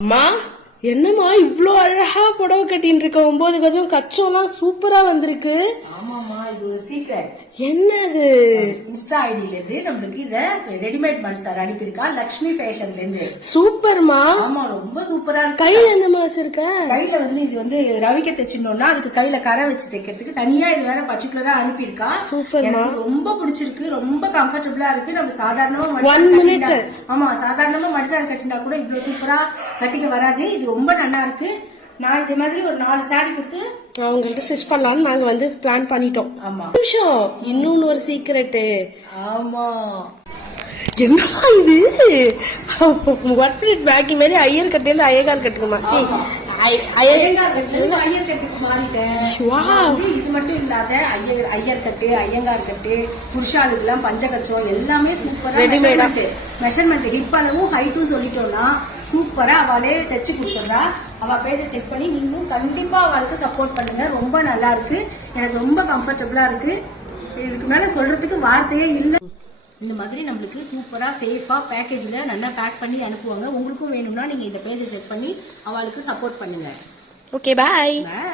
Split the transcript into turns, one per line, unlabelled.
Ma? என்னம்மா இவ்ளோ அழகா புடவை கட்டின்னு இருக்க? ஒன்பது கஜம் கச்சம்லாம் சூப்பரா வந்திருக்கு.
ஆமாமா இது ஒரு சீக்ரெட்
என்னது?
இன்ஸ்டா ஐடியில இருந்து நம்மளுக்கு இத ரெடிமேட் மன்ஸ் சார் அனுப்பியிருக்கா லக்ஷ்மி ஃபேஷன்ல இருந்து
சூப்பர்மா?
ஆமா ரொம்ப சூப்பரா இருக்கு.
கையில என்னம்மா வச்சிருக்க?
கையில வந்து இது வந்து ரவிக்க தைச்சிருந்தோம்னா அதுக்கு கையில கரை வச்சு தைக்கிறதுக்கு தனியா இது வேற பர்டிகுலரா அனுப்பியிருக்கா.
சூப்பர்மா.
ரொம்ப பிடிச்சிருக்கு ரொம்ப கம்ஃபர்டபுளா இருக்கு. நம்ம சாதாரணமா
minute.
கட்டிட்டா- ஆமா சாதாரணமா மனுஷன் கட்டினா கூட இவ்வளவு சூப்பரா கட்டிக்க வராது. இது ரொம்ப நல்லா இருக்கு. நான் இதே மாதிரி ஒரு நாலு சாரி கொடுத்து
அவங்கள்ட்ட ஸ்டிச் பண்ணலாம்னு நாங்க வந்து பிளான் பண்ணிட்டோம்.
ஆமா.
நிமிஷம். இன்னொன்னு ஒரு சீக்ரெட்டு
ஆமா.
என்னம்மா இது? ஒர்க் பேக்கி மாதிரி ஐயர் கட்டியிருந்து ஐயகால் கட்டுக்குமா சி ஐயர்
ஐயங்கார் கட்டு ஐயர் கட்டுக்கு மாறிட்டேன் இது மட்டும் இல்லாத ஐயர் ஐயர் கட்டு ஐயங்கார் கட்டு புருஷாளுக்கெல்லாம் பஞ்சகச்சம் எல்லாமே சூப்பரா? மெஷர்மெண்ட் ஹிப் அளவும் ஹைட்டும் சொல்லிட்டோம்னா சூப்பரா அவளே தைச்சு கொடுத்துட்றா. அவ பேஜை செக் பண்ணி நீங்களும் கண்டிப்பா அவளுக்கு சப்போர்ட் பண்ணுங்க. ரொம்ப நல்லா இருக்கு. எனக்கு ரொம்ப கம்ஃபர்டபுளா இருக்கு. இதுக்கு மேல சொல்றதுக்கு வார்த்தையே இல்ல. இந்த மாதிரி நம்மளுக்கு சூப்பரா சேஃபா பேக்கேஜ்ல நல்லா பேக் பண்ணி அனுப்புவாங்க. உங்களுக்கும் வேணும்னா நீங்க இந்த பேஜை செக் பண்ணி அவளுக்கு சப்போர்ட் பண்ணுங்க.
ஓகே பாய்
பாய்